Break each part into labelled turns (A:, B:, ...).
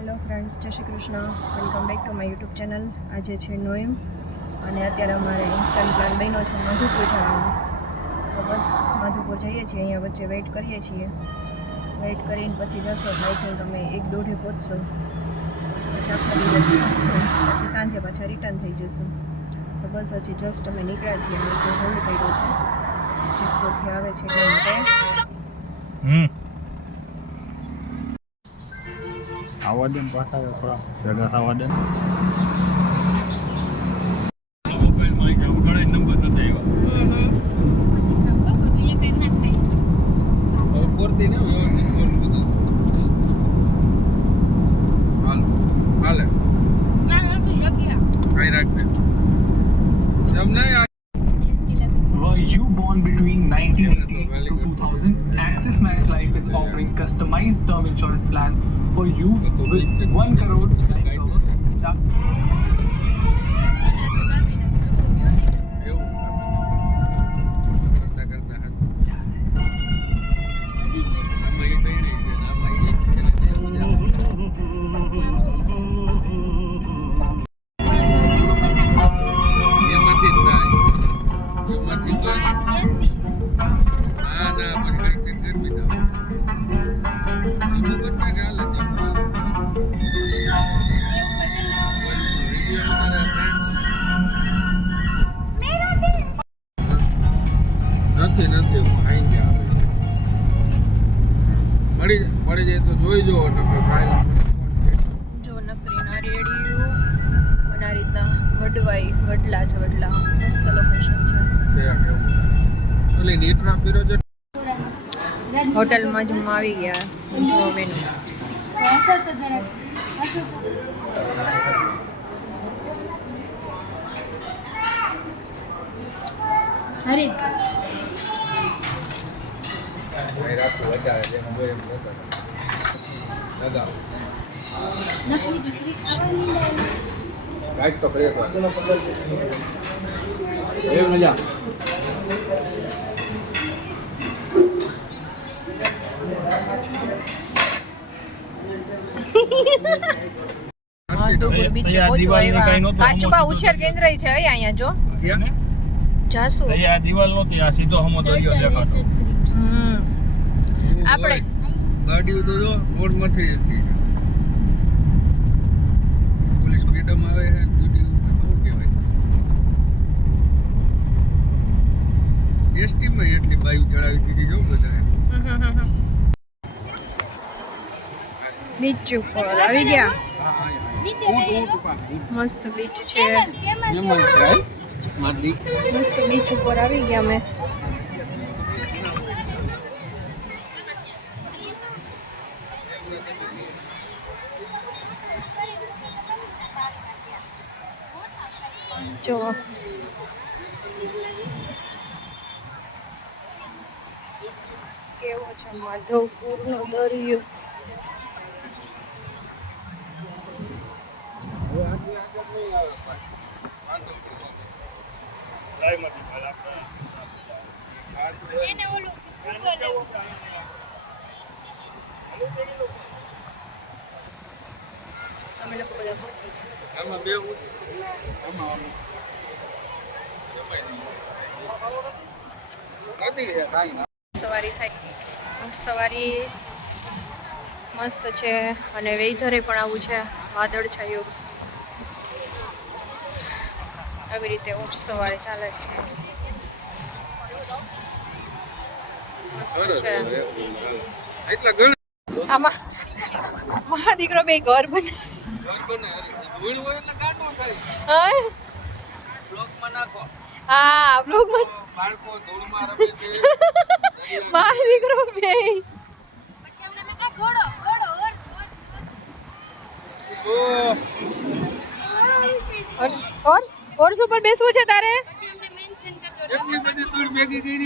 A: Hello friends, જય Shri Krishna. Welcome back to my YouTube channel આજે છે નોએમ અને અત્યારે અમારે ઇન્સ્ટન્ટ પ્લાન બન્યો છે મધુપુર જવાનો. તો બસ મધુપુર જઈએ છીએ, અહીંયા વચ્ચે વેઇટ કરીએ છીએ. વેઇટ કરીને પછી જશો થાય તમે એક દોઢે પહોંચશો. પછી આખો પછી સાંજે પાછા રિટર્ન થઈ જશું. તો બસ હજી જસ્ટ અમે નીકળ્યા છીએ હોલ્ડ કર્યો છે. જેતપુરથી આવે છે એટલા માટે
B: આવવા દે ને પાછા થોડા ભેગા chance
C: for you to win one crore
B: guide dog. નથી નથી ખાઈ ગયા હવે મળી મળી જાય તો જોઈ જુઓ તમે ફાઇલ
A: જો નકરીના રેડિયો અને આ રીતના વડવાઈ વડલા છે વડલા. મસ્ત લોકેશન છે.
B: ઓલી નીટરા પીરો
A: હોટલમાં જ હું આવી ગયા જો મેનુ.
B: ભાઈ રાખું વધારે જેમ હોય એમ નતો કાંઈક તો કરીએ તો એ મજા
A: કાચબા ઉછેર કેન્દ્ર છે અહીંયા જો. જાસુ
B: આ દિવાલ નહોતી આ સીધો હમો દરિયો દેખાતો.
A: હમ. આપણે
B: ગાડીઓ તો જો રોડમાંથી જતી છે. પોલીસ મેડમ આવે છે ડ્યુટી ઉપર શું કહેવાય? એસટીમાં એટલી બાઈક ચડાવી દીધી જો બધા
A: બીચ ઉપર આવી ગયા.
B: ઊંટ ઊંટ પાસે
A: મસ્ત બીચ છે.
B: એમાં જાય મારી
A: મસ્ત બીચ ઉપર આવી ગયા અમે. જો કેવો છે માધવપુરનો દરિયો અમે લોકો બધા પહોંચી ગયા. સવારી થાય. સવારી મસ્ત છે અને વેધરે પણ આવું છે વાદળ છાયું આવી રીતે ઊંટ સવારી ચાલે છે. મસ્ત છે. આમાં મારા દીકરો બે ઘર બને. હા. બ્લોગમાં
B: બાળકો ધૂળમાં રમે છે.
A: મારા દીકરો બે. હોર્સ હોર્સ ઉપર બેસવું છે તારે?
B: એટલી બધી ધૂળ ભેગી કરી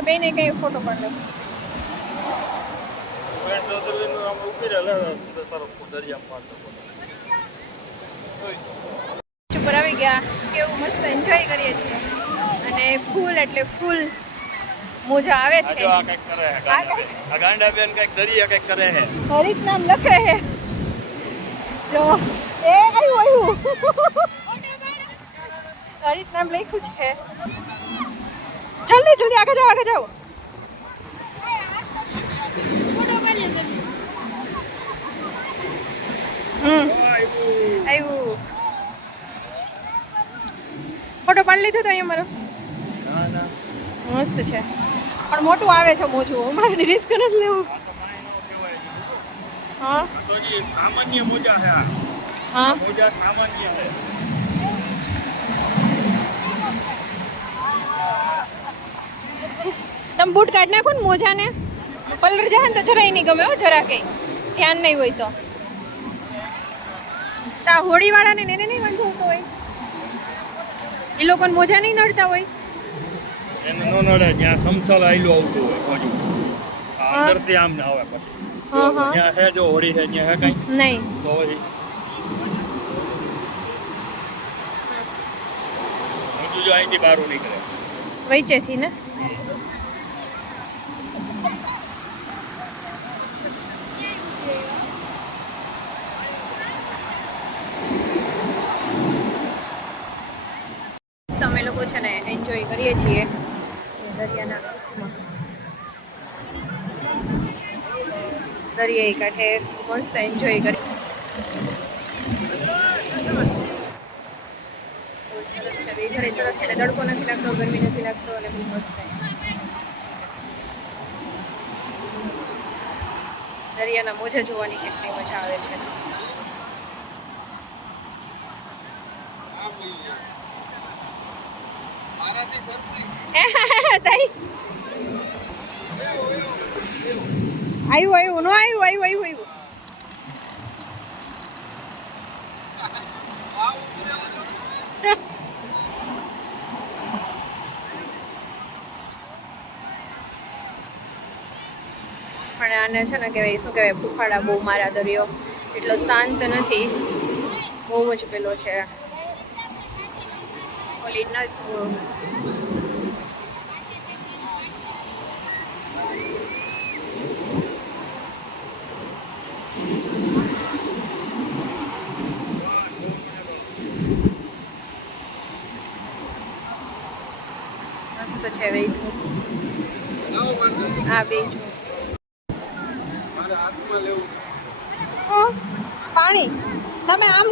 A: આપણે બેને કઈ ફોટો પડ લો
B: આમ ઊભી રહે તારો દરિયા
A: ઉપર આવી ગયા. કેવું મસ્ત એન્જોય કરીએ છીએ. અને ફૂલ એટલે ફૂલ મોજા આવે છે.
B: આ કંઈક કરે છે આ ગાંડા બેન. કંઈક દરિયા કંઈક કરે હે
A: હરિત નામ લખે હે જો એ આવ્યું આવ્યું હરિત નામ લખ્યું છે. જલ્દી જલ્દી આગળ જાઓ આગળ જાઓ. આવ્યું ફોટો પાડી લીધો તો અહીંયા મારો. મસ્ત છે. પણ મોટું આવે છે મોજું. અમારે રિસ્ક નથી લેવું. હા?
B: સામાન્ય મોજા છે
A: હા?
B: મોજા સામાન્ય છે.
A: બૂટ કાઢી નાખો ને મોજાને. પલર જાય ને તો જરાય નહીં ગમે હો જરા કંઈ. ધ્યાન નહીં હોય તો. તા હોળીવાળાને એને નહીં વાંધો હોતો હોય. એ લોકોને મોજા નહીં નડતા હોય.
B: એને નો નડે જ્યાં સમતલ આયલું આવતું હોય બાજુ. અંદરથી આમ ના આવે પછી. ત્યાં હે જો હોળી છે ત્યાં હે કઈ?
A: નહીં.
B: તો પછી જો અહીંથી બહાર નીકળે.
A: વૈચેથી ને તમે લોકો છે ને એન્જોય કરીએ છીએ દરિયાના કાંઠમાં દરિયાઈ કાંઠે મસ્ત એન્જોય કરી સરસ છે. વેધર એ સરસ છે. એટલે તડકો નથી લાગતો ગરમી નથી લાગતો અને બહુ મસ્ત દરિયાના મોજા જોવાની કેટલી મજા આવે છે. આવ્યું આવ્યું, નો આવ્યું આવ્યું આવ્યું આવ્યું. પણ આને છે ને કહેવાય, શું કહેવાય ભૂખાડા બહુ મારા દરિયો. એટલો શાંત નથી. બહુ જ પેલો છે. ઓલી નથી મસ્ત છે
B: હાથમાં લેવું.
A: ઓ, પાણી. તમે આમ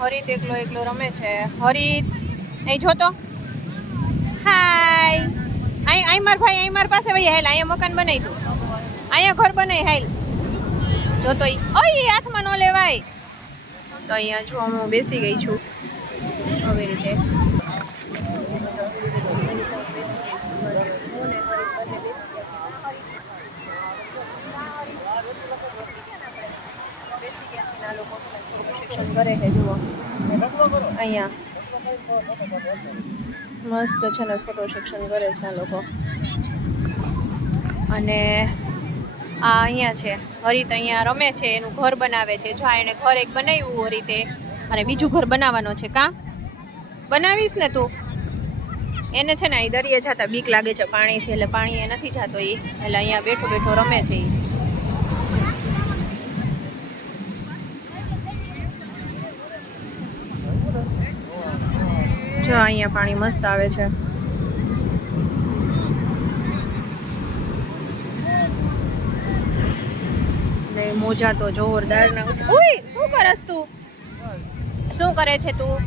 A: હરિત એકલો એકલો રમે છે. હરિત, અહીં જોતો હાય. અહીં અહીં માર ભાઈ, અહીં માર પાસે ભાઈ હાલ. અહીંયા મકાન બનાવી તું અહીંયા ઘર બનાવી હાલ. જોતો ઓય, હાથમાં ન લેવાય. તો અહીંયા જો હું બેસી ગઈ છું. આવી રીતે શિક્ષણ કરે છે જુઓ અહીંયા. મસ્ત છે ને ફોટો સેક્શન કરે છે આ લોકો. અને આ અહીંયા છે. હરિત અહીંયા રમે છે, એનું ઘર બનાવે છે. જો આ એણે ઘર એક બનાવ્યું હરિતે. અને બીજું ઘર બનાવવાનો છે કાં? બનાવીશ ને તું. એને છે ને અહીં દરિયે જતા બીક લાગે છે પાણીથી, એટલે પાણી એ નથી જતો એ એટલે અહીંયા બેઠો બેઠો રમે છે ઈ. જો અહીંયા પાણી મસ્ત આવે છે. મોજા તો જોરદાર ના ઉય શું તું? શું કરે છે તું?